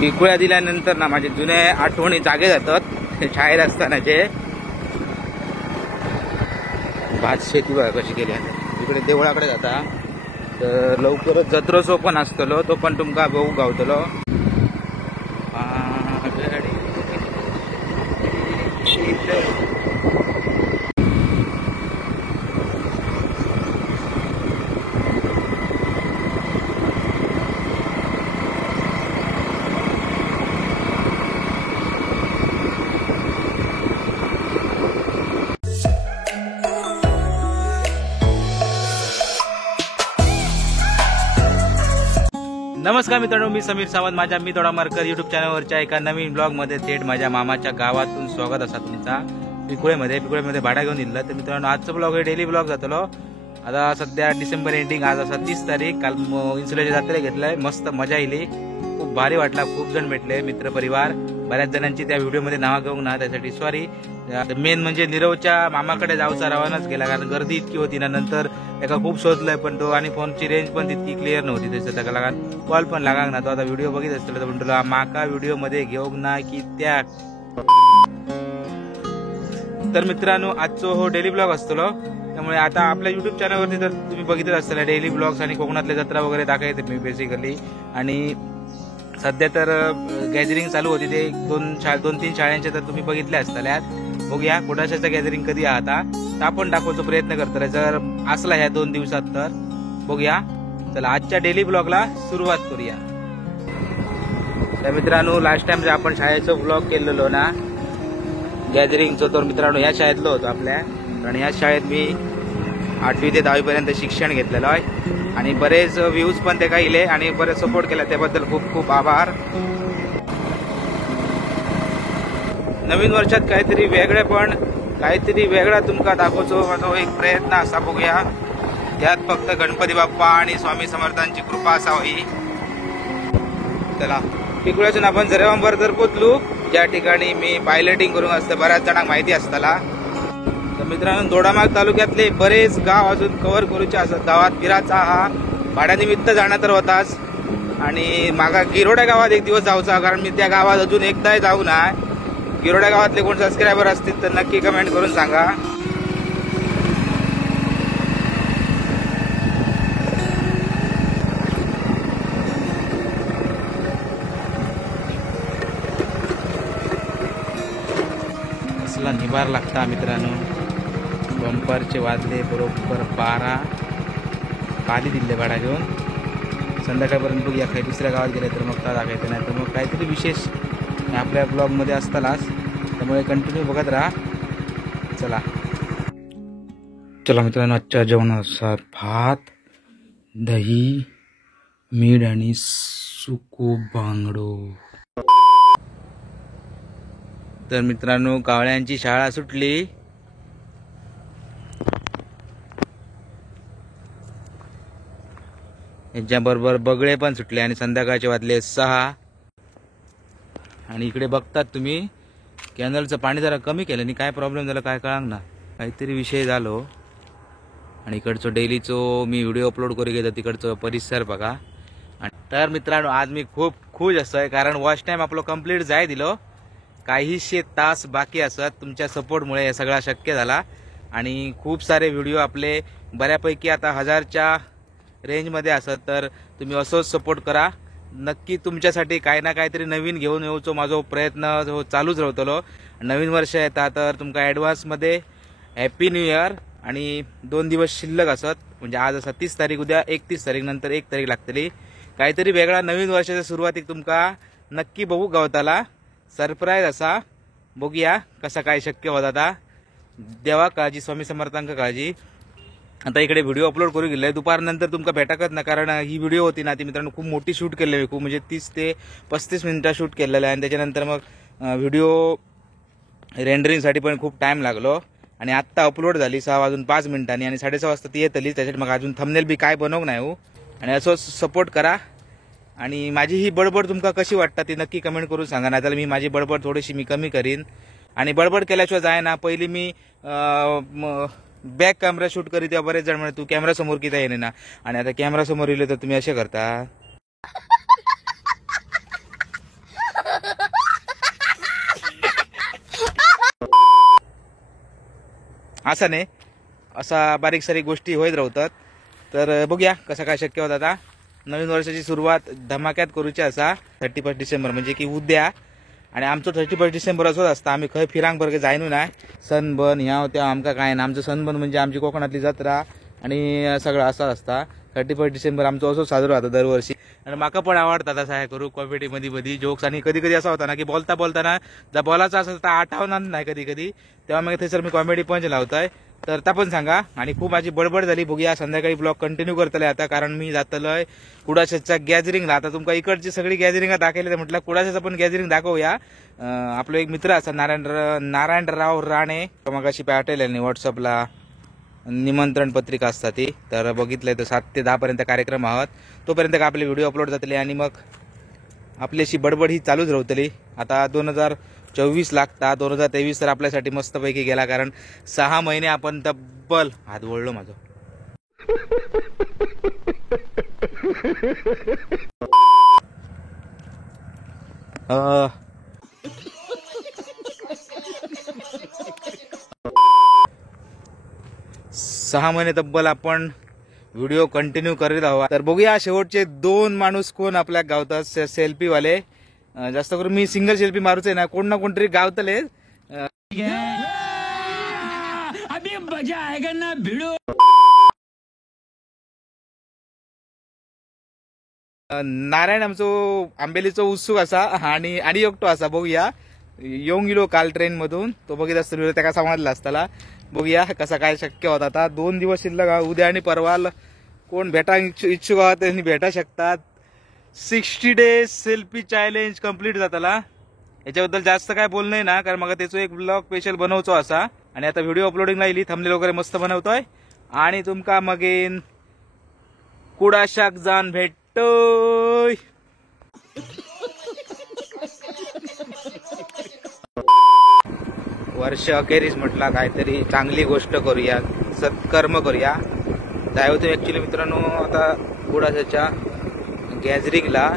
पिकुळ्या दिल्यानंतर ना माझे जुने आठवणी जागे जातात शाळेत असतानाचे. भात शेती बघा कशी केली आहे. इकडे देवळाकडे जाता तर लवकरच जत्रोत्सव पण असतलो, तो पण तुमका बघू गावतलो. नमस्कार मित्रांनो, मी समीर सावंत. माझ्या मी थोडा मार्कर युट्यूब चॅनलवरच्या एका नवीन ब्लॉग मध्ये थेट माझ्या मामाच्या गावातून स्वागत असा तुमचा. पिकुळेमध्ये भाडा घेऊन दिलं. तर मित्रांनो, आजचा ब्लॉग हे डेली ब्लॉग जातलो. आता सध्या डिसेंबर एंडिंग, आज असा 30 तारीख. काल इन्सुलेशन जात्रेला घेतलाय, मस्त मजा येईल, खूप भारी वाटला. खूप जण भेटले, मित्र परिवार. बऱ्याच जणांची त्या व्हिडिओमध्ये नावं घेऊन ना, त्यासाठी सॉरी. मेन म्हणजे निरवच्या मामाकडे जाऊचा रवानाच केला, कारण गर्दी इतकी होती ना. नंतर एका खूप शोधलंय पण तो, आणि फोनची रेंज पण तितकी क्लिअर नव्हती त्याच्या त्याला, कॉल पण लागा ना. तो आता व्हिडिओ बघित असतो तर म्हणतो माका व्हिडिओ मध्ये घेऊ ना की त्या. तर मित्रांनो, आजचो हो डेली ब्लॉग असतो. त्यामुळे आता आपल्या युट्यूब चॅनलवरती तर तुम्ही बघितच असताना डेली ब्लॉग्स आणि कोकणातल्या जत्रा वगैरे दाखवते मी बेसिकली. आणि सध्या तर गॅदरिंग चालू होती, ते दोन तीन शाळांच्या तर तुम्ही बघितले असताल्यात. बघूया कोणाशाचं गॅदरिंग कधी आता तर आपण दाखवायचा प्रयत्न करतोय, जर असला ह्या 2 दिवसात तर बघूया. चला आजच्या डेली ब्लॉगला सुरुवात करूया. तर मित्रांनो, लास्ट टाइम जे आपण शाळेचं ब्लॉग केलेलो ना गॅदरिंगचं, तर मित्रांनो ह्या शाळेतलो होतो आपल्या. आणि ह्या शाळेत मी 8वी ते 10वी पर्यंत शिक्षण घेतलेलं आहे. आणि बरेच व्ह्यूज पण ते गायले आणि बरेच सपोर्ट केला, त्याबद्दल खूप खूप आभार. नवीन वर्षात काहीतरी वेगळा तुमका दाखवतो माझा एक प्रयत्न असा. बघूया, यात फक्त गणपती बाप्पा आणि स्वामी समर्थांची कृपा असावी. चला पिकुळ्यातून आपण जरेवांबर जर पोचलो, ज्या ठिकाणी मी पायलटिंग करून असतं, बऱ्याच जणांना माहिती असताला. तर मित्रांनो, दोडामार्ग तालुक्यातले बरेच गाव अजून कव्हर करूचे असत. गावात फिराचा हा भाड्यानिमित्त जाणं तर होताच, आणि मागा गिरोड्या गावात एक दिवस जाऊचा, कारण मी त्या गावात अजून एकदा जाऊ नाही. गिरोड्या गावातले कोण सबस्क्रायबर असतील तर नक्की कमेंट करून सांगा. असला निभार लागता मित्रांनो. बंपरचे वाजले बरोबर 12. पाली दिले भाडा घेऊन. संध्याकाळपर्यंत बघूया, काही दुसऱ्या गावात गेले तर मग दाखवायचं, नाही तर मग काहीतरी विशेष आपल्या ब्लॉग मध्ये असतालाच. त्यामुळे कंटिन्यू बघत राहा. चला मित्रांनो, आजच्या जेवणात भात, दही, मीठ आणि सुको बांगडो. तर मित्रांनो, कावळ्यांची शाळा सुटली. याच्याबरोबर बगळे पण सुटले आणि संध्याकाळचे वाजले 6. आणि इकडे बघतात तुम्ही, कॅनलचं पाणी जरा कमी केलं आणि काय प्रॉब्लेम झाला काय कळांग ना, काहीतरी विषय झालो. आणि इकडचं डेलीचो मी व्हिडिओ अपलोड करू घेतो, तिकडचं परिसर बघा. तर मित्रांनो, आज मी खूप खुश असतोय, कारण वॉच टाइम आपलं कंप्लीट जाय दिलो. काहीशे तास बाकी असत. तुमच्या सपोर्टमुळे हे सगळा शक्य झाला. आणि खूप सारे व्हिडिओ आपले बऱ्यापैकी आता 1000च्या रेंजमध्ये असत. तर तुम्ही असंच सपोर्ट करा. नक्की तुमच्यासाठी काही ना काहीतरी नवीन घेऊन येऊचो माझा प्रयत्न चालूच राहतलो. नवीन वर्ष येता तर तुमका ॲडव्हान्समध्ये हॅपी न्यू इयर. आणि 2 दिवस शिल्लक असत, म्हणजे आज असा 30 तारीख, उद्या 31 तारीख, नंतर 1 तारीख लागतली. काहीतरी वेगळा नवीन वर्षाच्या सुरुवातीक तुमका नक्की बघू गावताला. सरप्राईज असा. बघूया कसा काय शक्य होत. आता देवा काळजी, स्वामी समर्थांका काळजी. आता इकडे व्हिडिओ अपलोड करू गेले दुपारनंतर तुमका भेटकत ना, कारण ही व्हिडिओ होती ना ती मित्रांनो खूप मोठी शूट केलेली, खूप म्हणजे 30 ते 35 मिनिटं शूट केलेलं आहे. आणि त्याच्यानंतर मग व्हिडिओ रेंडरिंगसाठी पण खूप टाइम लागलो. आणि आत्ता अपलोड झाली 6 वाजून 5 मिनिटांनी, आणि 6:30 वाजता ती येतली. त्याच्यात मग अजून थंबनेल बी काय बनवू नाही हो. आणि असं सपोर्ट करा. आणि माझी ही बडबड तुमका कशी वाटतं ती नक्की कमेंट करून सांगा. नाही तर मी माझी बडबड थोडीशी मी कमी करीन. आणि बडबड केल्याशिवाय जाय ना. पहिली मी बॅक कॅमेरा शूट करी तेव्हा बरेच जण म्हणत तू कॅमेरा समोर किती येणे ना. आणि आता कॅमेरा समोर येले तर तुम्ही असे करता. असा नाही, असा बारीक सारीक गोष्टी होत राहतात. तर बघूया कसं काय शक्य होत. आता नवीन वर्षाची सुरुवात धमाक्यात करूची असा 31 डिसेंबर म्हणजे की उद्या. आणि आमचं 31 डिसेंबर असंच असतं, आम्ही खंय फिरांक बरं जायनू नाही. सनबन ह्या होत्या आमका काय ना, आमचं सनबन म्हणजे आमची कोकणातली जत्रा आणि सगळं असं असता. 31 डिसेंबर आमचं असं साजरं होतं दरवर्षी. आणि माका पण आवडतात असं आहे करू कॉमेडी मध्ये जोक्स. आणि कधी कधी असं होता ना की बोलताना जर बोलायचं असं तर आठवणार नाही कधी कधी, तेव्हा मग थंयसर मी कॉमेडी पंच लावतोय. तर त्या पण सांगा. आणि खूप माझी बडबड झाली, बघूया संध्याकाळी ब्लॉग कंटिन्यू करतले आता, कारण मी जातलोय कुडाशाच्या गॅदरिंगला. आता तुमका इकडची सगळी गॅदरिंग दाखवली तर म्हटलं कुडाशाचं पण गॅदरिंग दाखवूया. आपलं एक मित्र असा नारायणराव राणे मगाशी पाठवले व्हॉट्सअपला निमंत्रण पत्रिका असतात ती, तर बघितलंय. तर 7 ते 10 पर्यंत कार्यक्रम आहोत, तोपर्यंत का आपले व्हिडिओ अपलोड जातले आणि मग आपली अशी बडबड ही चालूच राहतली. आता 2024 लागता, 2023 तर आपल्यासाठी मस्तपैकी गेला, कारण 6 महिने आपण तब्बल हात वळलो माझं. सहा महिने तब्बल आपण व्हिडिओ कंटिन्यू करीत आहोत. तर बघूया शेवटचे 2 माणूस कोण आपल्या गावतात सेल्फी वाले. जास्त करून मी सिंगल सेल्फी मारूच आहे ना, कोण ना कोणतरी गावतले. अभी मजा आएगा ना भिडो. नारायण आमचो आंबेलीचो उत्सुक असा आणि एकटो असा. बघूया येऊन गेलो काल ट्रेन मधून, तो बघित असतो त्याला समजला असताना. बघूया कसा काय शक्य होता. आता 2 दिवस शिल्लक, उद्या आणि परवाल कोण भेटा इच्छुक आहात त्यांनी भेटा शकतात. 60 डेज सेल्फी चॅलेंज कम्प्लीट जाताला. याच्याबद्दल जास्त काय बोल नाही ना, कारण मग त्याचो एक ब्लॉग स्पेशल बनवचो असा. आणि आता व्हिडिओ अपलोडिंगला येईल, थंबनेल वगैरे मस्त बनवतोय. आणि तुमका मगेन कुडाशाक जाण भेटतोय. वर्ष अखेरीस म्हटला काहीतरी चांगली गोष्ट करूया, सत्कर्म करूया. काय होतं ऍक्च्युली मित्रांनो, आता कुडाशाच्या गॅदरिंगला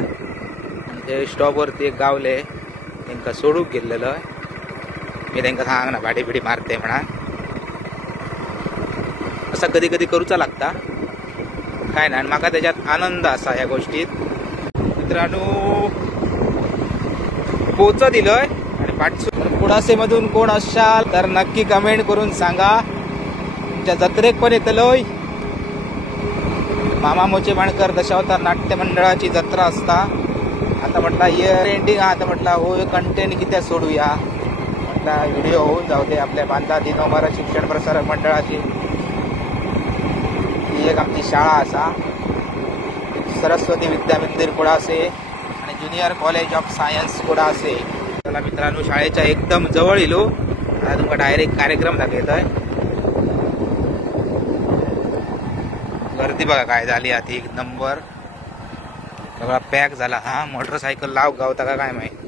ते स्टॉपवरती एक गावले त्यांना सोडूक गेलेलं. मी त्यांना सांग ना भाडी बिडी मारते म्हणा, असं कधी कधी करूचा लागता काय ना. आणि माका त्याच्यात आनंद असा या गोष्टीत. मित्रांनो पोच दिलंय. आणि पाठसून कुडासे मधून कोण असाल तर नक्की कमेंट करून सांगा. तुमच्या जत्रेक पण येतलोय. मामा मोचे माणकर दशावतार नाट्य मंडळाची जत्रा असता. आता म्हटला इयर एंडिंग, आता म्हटला हो कंटेंट किती सोडूया म्हटला, व्हिडिओ होऊन जाऊ दे. आपल्या बांधा दिनोमारा शिक्षण प्रसारक मंडळाची ही एक आमची शाळा असा, सरस्वती विद्या मंदिर कुडासे आणि ज्युनियर कॉलेज ऑफ सायन्स कुडासे. चला मित्रांनो, शाळेच्या एकदम जवळ इलो. आता तुमका डायरेक्ट कार्यक्रम दाखवतोय. गर्दी बघा काय झाली आधी, एक नंबर सगळा पॅक झाला. हा मोटरसायकल लाव गावता का काय माहिती.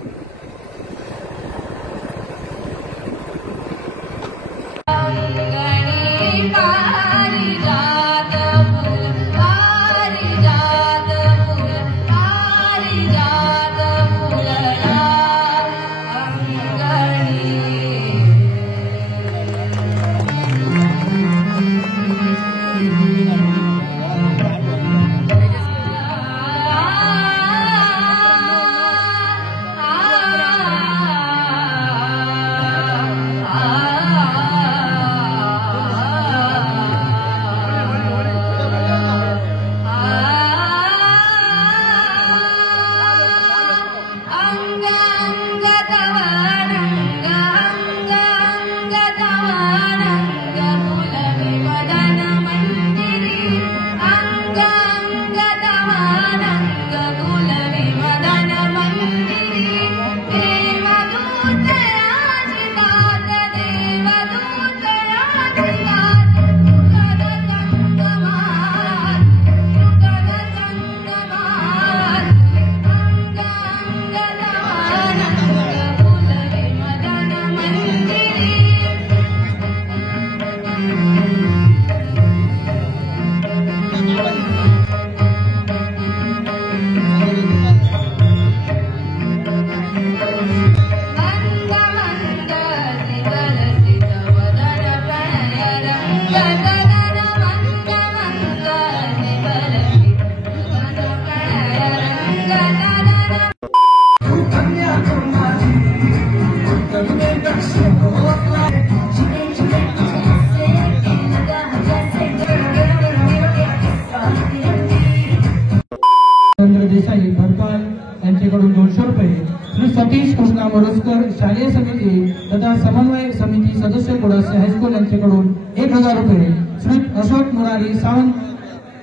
शालेय समिती तथा समन्वय समिती सदस्य कुडासे हायस्कूल यांच्याकडून 1000 रुपये, श्री अशोक मुरारी सावंत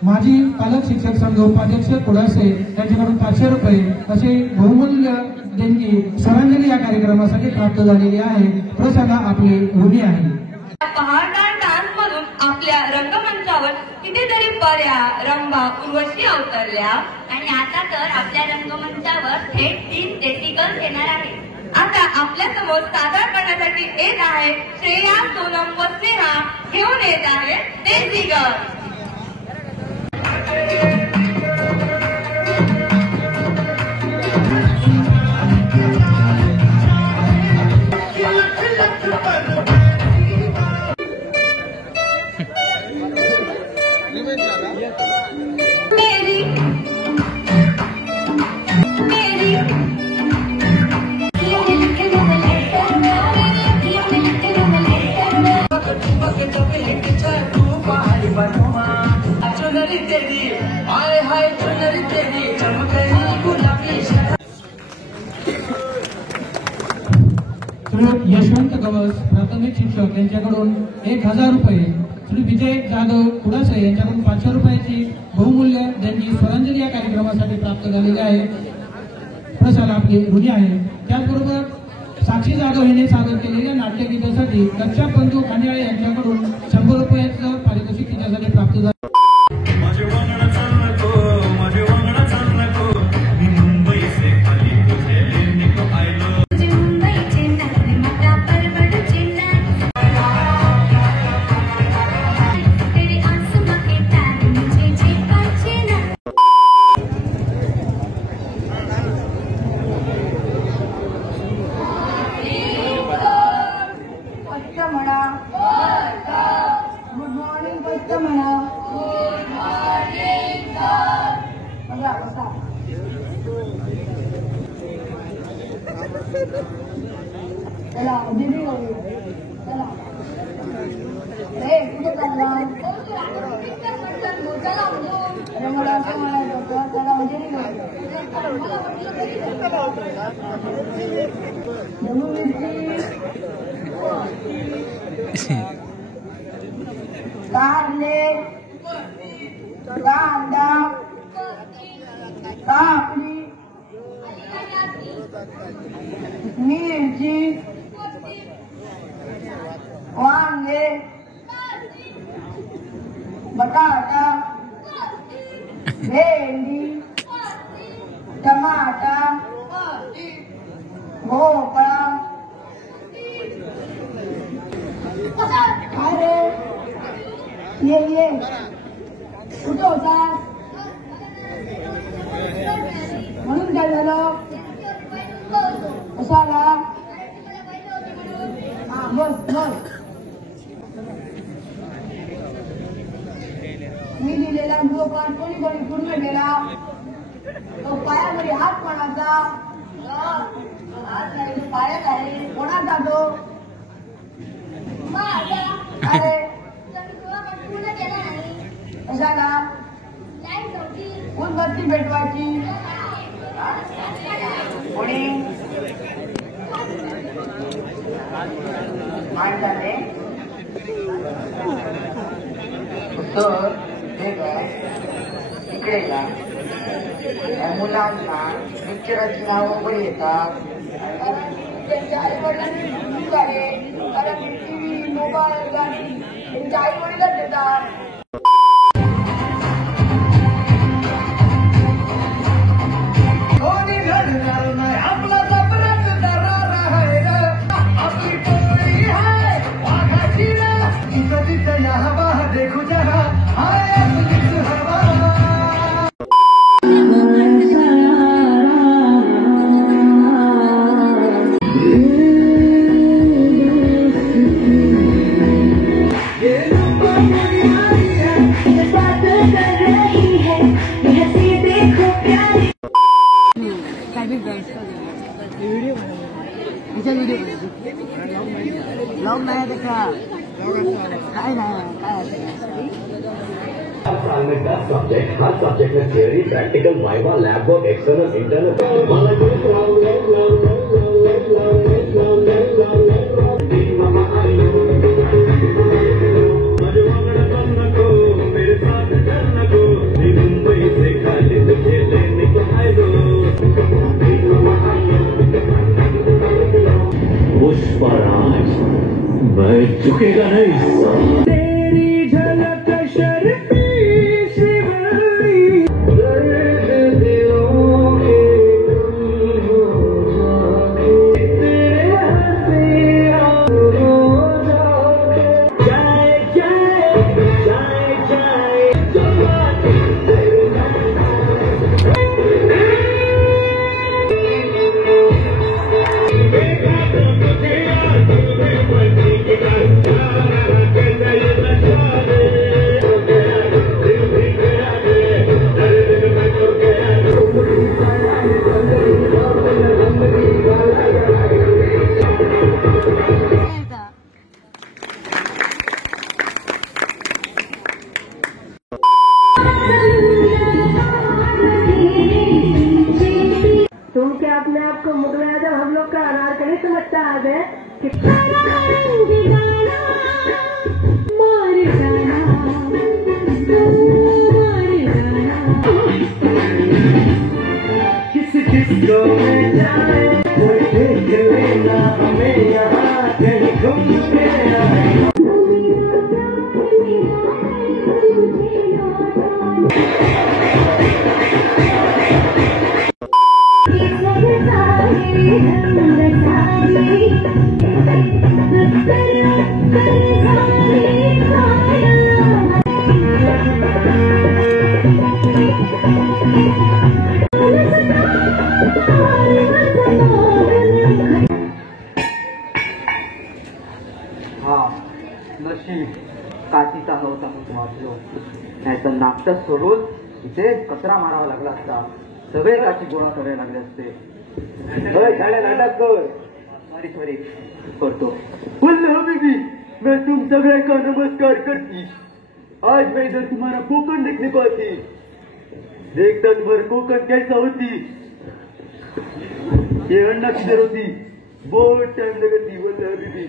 माजी पालक शिक्षक संघ उपाध्यक्ष कुडासे यांच्याकडून 500 रुपये असे बहुमूल्य देणगी स्वरांजली या कार्यक्रमासाठी प्राप्त झालेली आहे. प्रशाला आपले ऋणी आहे. पहाडदार डान्स मधून आपल्या रंगमंचावर कितीतरी पर्या, रंभा, उर्वशी अवतरल्या आणि आता तर आपल्या रंगमंचावर थेट 3 डेसिबल्स येणार आहे. आता आपल्या समोर सादर करण्यासाठी येत आहे श्रेया, सोनम व स्नेहा घेऊन येत आहे डेसिबल्स. श्री यशवंत गवस प्राथमिक शिक्षक यांच्याकडून 1000 रुपये, श्री विजय जाधव कुडासे यांच्याकडून 500 रुपयाची बहुमूल्य देणगी स्वरांजली या कार्यक्रमासाठी प्राप्त झालेली आहे. प्रशाला आपले ऋणी आहे. त्याचबरोबर साक्षी जाधव यांनी सादर केलेल्या नाट्यगीतासाठी कच्च्या पंतू खानियाळे यांच्याकडून 100 रुपयाचं पारितोषिक तिच्यासाठी प्राप्त झाले. चला दिदी चला रे कुठे चालला अरे मला असं म्हणायचं होतं त्याला म्हणजे कारले कांदा काकडी मिरची वांगे बटाटा भेंडी टमाटा भोपळा अरे ये कुठं होता म्हणून काय झालं कशाला हा बस बस मी दिलेला गृहपाठ कोणी कोणी पूर्ण केला तो पायामध्ये हात कोणाचा हात नाही तो पायात आहे कोणाचा तो अरे कशाला उदबत्ती पेटवायची कोणी माणसाने तर इकडे या मुलांना पिक्चराची नावं बरी येतात त्यांच्या आई वडिलांनी कारण टीव्ही मोबाईल गाडी त्यांच्या आई वडिलांच देतात. लॉग नाही त्याचा काय सब्जेक्ट हर सब्जेक्ट में theory practical viva lab work external internal Pushparaj मैं झुकेगा नहीं। तेरी झलक शर्फी शिवली दर्द दिलों के गुल हो जाए, तेरे हंसी हो जाए, जाए जाए जाए जाए तुम क्या अपने आप को मुगल आजम हम लोग का अनारकली समझता आ गए कि किस किसको में जाए कोई देख लेना हमें यहाँ कहीं घूम के आए। हा नशीब काचीचा नव्हता म्हणून वाचलो, नाही तर नाट्य सोडून इथे कचरा मारावा लागला असता, सगळे काची गोळा करायला लागले असते। झाल्या नाटक कर, सॉरी करतो। बोललो बेबी मैं तुम सगळे का नमस्कार करती। आज मैं इधर तुम्हारा कोकण देखने को आती, देखता तुम्हारी कोकण कैसा होती। ये अन्ना किधर होती, बहुत टाइम लगती। बोल बेबी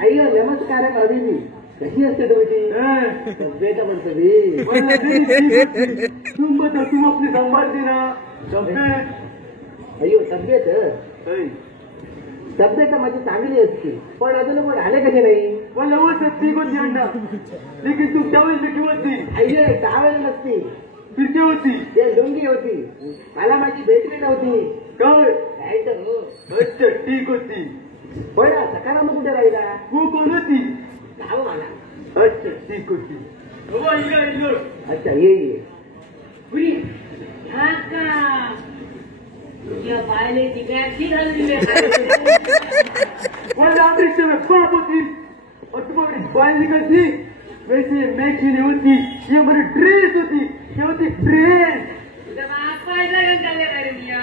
अय्यो नमस्कार अभिजी, कशी असते तुमची तब्येत म्हणतो मी। तुम बताओ, तुम अपनी संभाळते ना तब्येत। अय्यो तब्येत माझी चांगली असते, पण अजून पण आले कसे नाही। पण ती कोणती अण्णा, लेकिन तू टावेल नक्की होती। अय्यो टावेल नसती, फिरकी होती, ते डोंगी होती, मला माझी भेटली नव्हती। काय अच्छा ठीक होती, पण सकारात्मक कुठे राहिला, तू कोण होती नाव मला। अच्छा ठीक होती, अच्छा ये पायले ती घालली अंतरिक्ष में बाप होती और तुम्हारी बाल निकलती, वैसे मैक्सिने होती, ये हमारी ड्रेस होती, ये होती ड्रेस।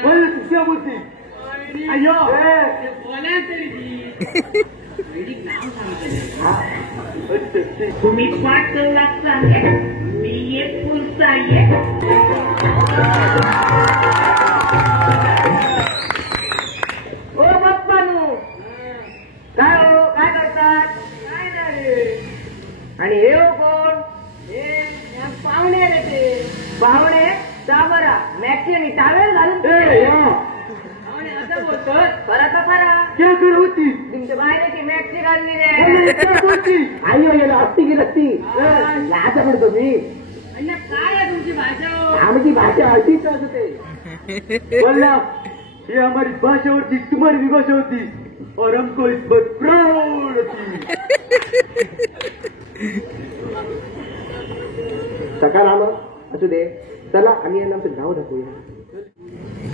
बोल तू क्या बोलती, अयो बोला तरी अच्छा ठीक। तुम्ही पाठ करू लागता, मी ये पुरता ये ओ बाप्पानू, काय हो काय करतात, काय नाही। आणि हे हो कोण, हे पाहुणे आले ते पाहुणे साबरा मॅक्सी टावेल घालून पाहुणे असं बोलतो परत खरा क्या कर होती, तुमच्या बाहेरची मॅक्सी घालली रे। आई याला असती की नसती लाचा म्हणतो मी। काय आहे तुमची भाषा, आमची भाषा अशीच असते। बोलना ये हमारी भाषा होती, तुम्हारी भी भाषा होती, और हमको इस पर प्राउड होती। सकाराम असू दे, चला आम्ही यांना आमचं नाव दाखवूया।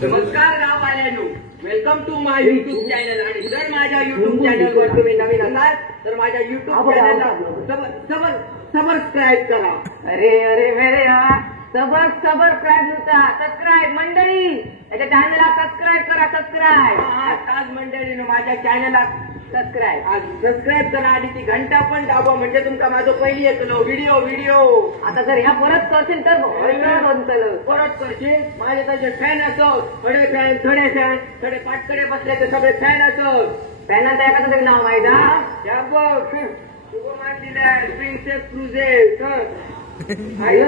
नमस्कार गाववाल्यांनो, welcome to my YouTube channel. आणि जर माझ्या युट्यूब चॅनलवर तुम्ही नवीन असाल तर माझ्या युट्यूब चॅनलला सबस्क्राईब करा। अरे अरे मेरे यार, सबस्क्राईब होता, सबस्क्राईब मंडळी, याच्या चॅनलला सबस्क्राईब करा, सबस्क्राईब। आताच मंडळीनं माझ्या चॅनलला सबस्क्राईब करा आणि ती घंटा पण दाबवा म्हणजे तुमका माझं पहिली येतलो व्हिडिओ. आता जर ह्या परत करशील तर बनतलं. परत करशील माझे तसे फॅन असो, थोडे फॅन थोडे पाटकडे बसले तर सगळे फॅन असो. फॅनांचं एखादं तरी नाव माहिती या बघ शुभमान दिल्या प्रिन्सेस क्रुझेस.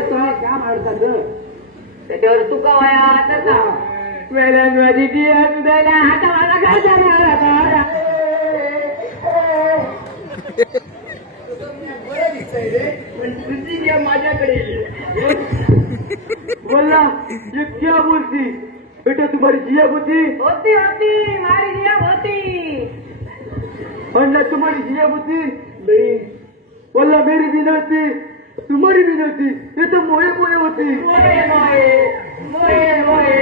तुम्ही क्या मारतात त्याच्यावर तुका वया आता वेळांमध्ये द्यायला हाता मला काय जाणार माझ्याकडे बोलला ये क्या बोलती बेटा तुम्हारी जिया होती मारी जिया होती म्हणला तुम्हारी जिया होती नहीं बोलला मेरी भी नव्हती तुम्हारी भी नव्हती ये तो मोहे होती मोहे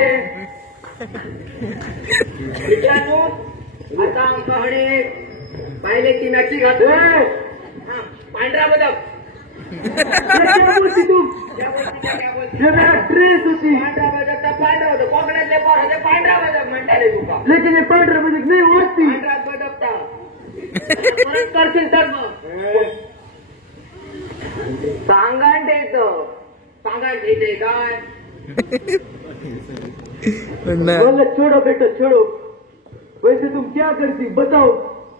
मित्रांनो आता आमच्याकडे पाहिले की नक्की घात पांढरा बदक ड्रेस होती पांढरा बदक पांढरा होतं कोकणातले पोर पांढरा बदक म्हणतात तुका लेकिन पांढरा बदक नाही होती पांढरा बदक परत करशील तर मग सांगाण ठेवते काय बोला छोड़ो बेटा छोड़ो वैसे तुम क्या करती बताओ.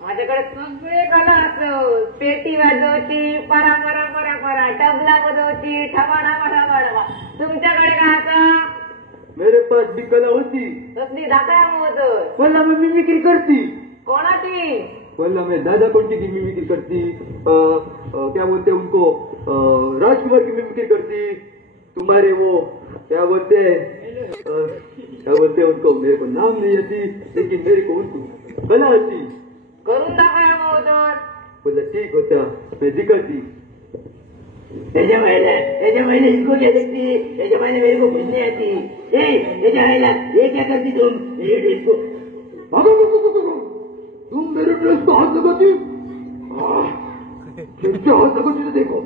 माझ्याकडे सगळे कला असो पेटी वाजवती परा तबला वाजवती ठबाडा. तुमच्याकडे काय असं मेरे पास भी कला होती तसली दादा होत बोला मैं मिमिक्री करती. कोणाची बोला मैं दादा कोणती की मिमिक्री करती. क्या बोलते उनको राजकुमार की मिमिक्री करती. तुम्हारे वो क्या बोलते उनको मेरे को नाम नहीं आती लेकिन मेरे को उनको कला आती. करून दाखवा बोला ठीक होता मैं दिखाती. त्याच्या महिला इनको क्या देखती त्याच्या महिला मेरे को कुछ नहीं आती. त्याच्या महिला ये क्या करती तुम ये ड्रेस को तुम मेरे ड्रेस को हाथ लगाती क्या हाथ लगाती तो देखो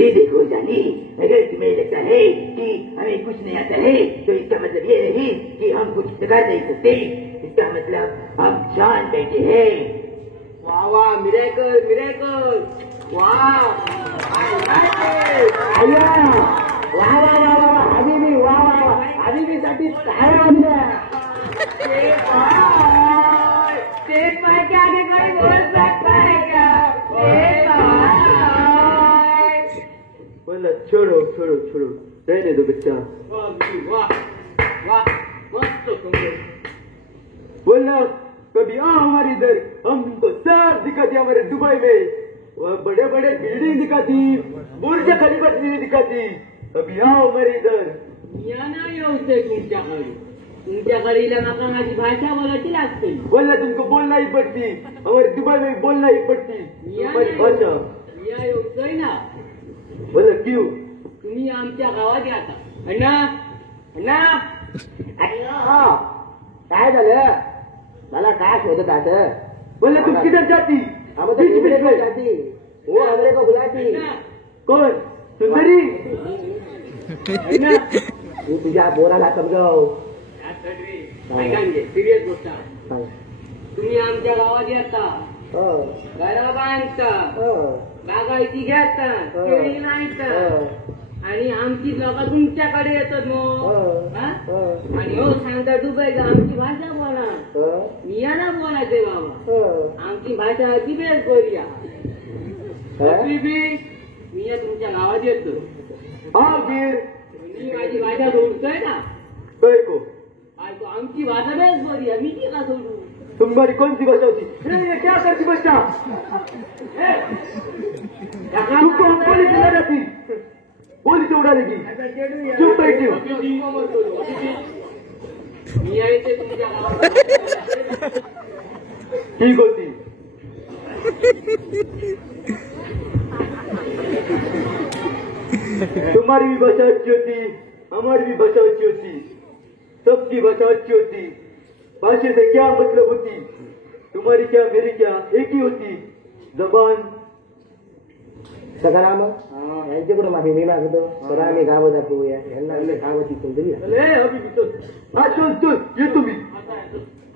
ये देखो जानी अगर तुम्हें लगता है कि हमें कुछ नहीं आता है तो इसका मतलब ये नहीं कि हम कुछ कर नहीं सकते. इसका मतलब हम जान बैठे हैं. वाह वाह मिरेकल वाह हबीबी वाह हबीबीसाठी काय स्टेट पाय के आगे कोई बोल सकता है क्या. बोला छोड़ो रहने दो बच्चा. वाह बोला कभी आओ हमारे इधर हम तुमको सब दिखाती हमारे दुबई में वह बड़े बिल्डिंग दिखाती बुर्ज खलीफा दिखाती. कभी आओ हमारे इधर. नाही होते तुमच्याकडे नका माझी भाषा बोलायची लागते. बोलला तुमको बोलना ही पडती हमारे दुबई में बोलना ही पडती हमारी भाषा. येतोय ना बोला क्यों तुम्ही आमच्या गावात आता अण्णा काय झालं मला काय शोधत आता. बोला तुम किधर जाती जाती वो हमरे को बुलाती. कोण सुंदरी तू तुझ्या पोराला समजाव. सिरियस गोष्ट तुम्ही आमच्या गावात येता घरा बांधता बागायची घेता केळी नाहीत आणि आमची लोक तुमच्याकडे येतात मग आणि हो सांगता दुबईला आमची भाषा बोला मियाला बोलायचे बाबा आमची भाषा ती बेस बोलूया. मिया तुमच्या गावात येतो मी माझी भाषा सोडतोय ना आमची भाषा बेस बोलूया मी ती का सोडू. तुम्हारी कौन सी भाषा होती क्या करती बच्चा तुमको हम पुलिस उड़ा जाती पुलिस उड़ा देगी चुप बैठी हो. ठीक होती. तुम्हारी भी भाषा अच्छी होती हमारी भी भाषा अच्छी होती सबकी भाषा अच्छी होती. भाषे से क्या मतलब होती तुम्हारी क्या मेरी क्या एक ही होती जबान. सकाराम यांच्याकडून माफी मी मागतो तर आम्ही गावं दाखवूया यांना गावाची चल येतो मी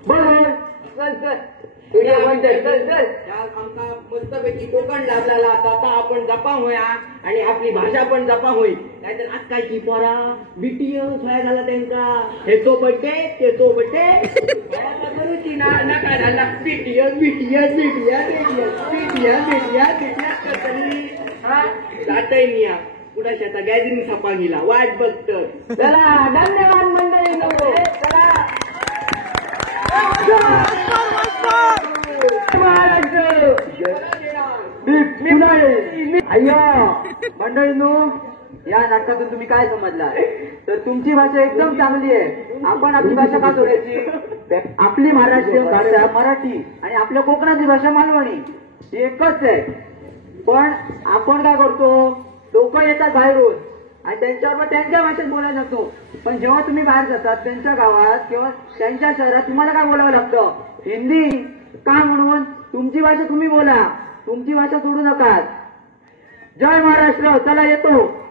बाय. चल चल व्हिडिओ बंद कर चल चल आमका मस्तपैकी कोकण लाभलेला आता आपण जपा होया आणि आपली भाषा पण जपा होई नाहीतर आज काय की पोरा बीटीएस व्हाय झाला त्यांचा हे तो बड्डे ते तो बड्डे करूची ना नका झाला BTS BTS BTS BTS BTS BTS करतली हा जातय निया पुढे शेता गॅदरिंग छापा गेला वाट बघत चला धन्यवाद मंडळी चला अय्या मंडळींनो या नाटकातून तुम्ही काय समजला तर तुमची भाषा एकदम चांगली आहे. आपण आपली भाषा का सोडायची? आपली महाराष्ट्रीयन भाषा मराठी आणि आपल्या कोकणाची भाषा मालवणी ही एकच आहे. पण आपण काय करतो लोक येतात बाहेरून आणि त्यांच्याबरोबर त्यांच्या भाषेत बोलायला जातो. पण जेव्हा तुम्ही बाहेर जातात त्यांच्या गावात किंवा त्यांच्या शहरात तुम्हाला काय बोलावं लागतं? हिंदी. का म्हणून तुमची भाषा तुम्ही बोला, तुमची भाषा सोडू नका. जय महाराष्ट्र. चला येतो.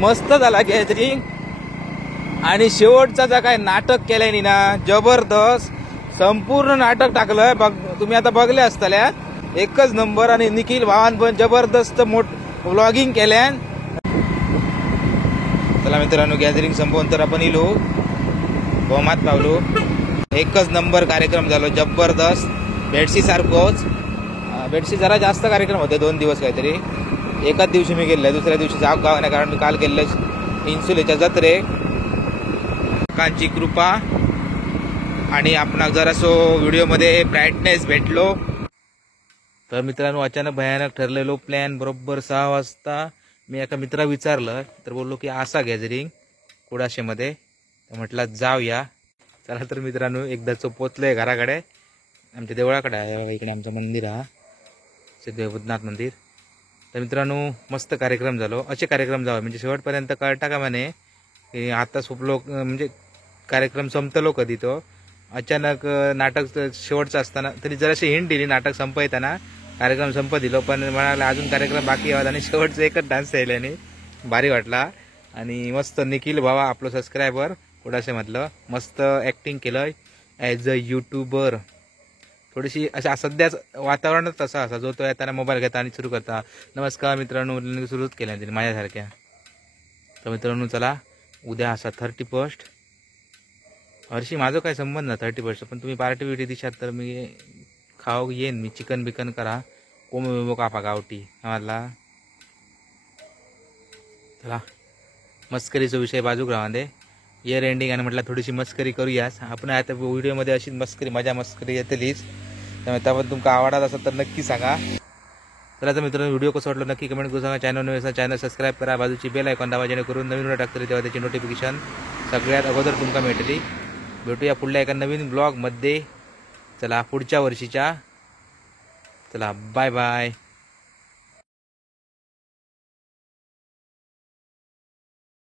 मस्त झाला गॅदरिंग आणि शेवटचा जो काय नाटक केलंय ना जबरदस्त. संपूर्ण नाटक टाकलंय बघ तुम्ही आता बघले असतल्या. एकच नंबर आणि निखिल भावान पण जबरदस्त व्लॉगिंग केल्यान. चला मित्रांनो गॅदरिंग संपवून तर आपण इलो बहुमात पावलो. एकच नंबर कार्यक्रम झालो जबरदस्त. बेडशी सारखोच बेडशी जरा जास्त कार्यक्रम होते 2 दिवस काहीतरी. एकाच दिवशी मी गेले दुसऱ्या दिवशी जाग गाव नाही कारण मी काल गेलं इन्सुलेच्या जत्रे. कांची कृपा आणि आपण जरासो व्हिडिओमध्ये ब्राईटनेस भेटलो. तर मित्रांनो अचानक भयानक ठरलेलो प्लॅन बरोबर 6 वाजता. मी एका मित्रा विचारलं तर बोललो की असा गॅदरिंग कुडाशेमध्ये. तर म्हटलं जाऊया. चला तर मित्रांनो एकदाच पोचलोय घराकडे. आमच्या देवळाकडे आहे इकडे आमचं मंदिर हा सिद्धनाथ मंदिर. तर मित्रांनो मस्त कार्यक्रम झालो. असे कार्यक्रम जावं म्हणजे शेवटपर्यंत कळटा का म्हणे की आता सोपलो म्हणजे कार्यक्रम संपतलो कधी. तो अचानक नाटक शेवटचं असताना तरी जराशी हिंट दिली नाटक संपयताना कार्यक्रम संपत दिलो. पण म्हणाला अजून कार्यक्रम बाकी आहोत आणि शेवटचं एकच डान्स राहिल्याने भारी वाटला. आणि मस्त निखिल भावा आपलं सबस्क्रायबर कुडाशे म्हटलं मस्त ॲक्टिंग केलं ॲज अ यूट्यूबर. थोडीशी अशा सध्याच वातावरणच तसा असा जो तो येताना मोबाईल घेता आणि सुरू करता नमस्कार मित्रांनो सुरूच केल्या त्यांनी माझ्यासारख्या. तर मित्रांनो चला उद्या असा 31st. हरशी माझं काय संबंध ना 31st. पण तुम्ही पार्टी बिटी दिशात तर मी खाऊ येईन. मी चिकन बिकन करा कोंबो कापा गावठी आम्हाला. चला मस्करीचा विषय बाजूक राहा दे. इयर एंडिंग आणि म्हटलं थोडीशी मस्करी करूयाच आपण. आता व्हिडिओमध्ये अशी मस्करी मजा मस्करी येतलीच. त्यामुळे त्याबद्दल तुमका आवडत असेल तर नक्की सांगा. तर आता मित्रांनो व्हिडिओ कसं वाटलं नक्की कमेंट करून सांगा. चॅनल सबस्क्राईब करा. बाजूची बेल आयकॉन दाबा जेणेकरून नवीन व्हिडिओ टाकतली तेव्हा त्याची नोटिफिकेशन सगळ्यात अगोदर तुमका भेटली. भेटूया पुढल्या एका नवीन ब्लॉगमध्ये. चला पुढच्या वर्षीच्या. चला बाय बाय.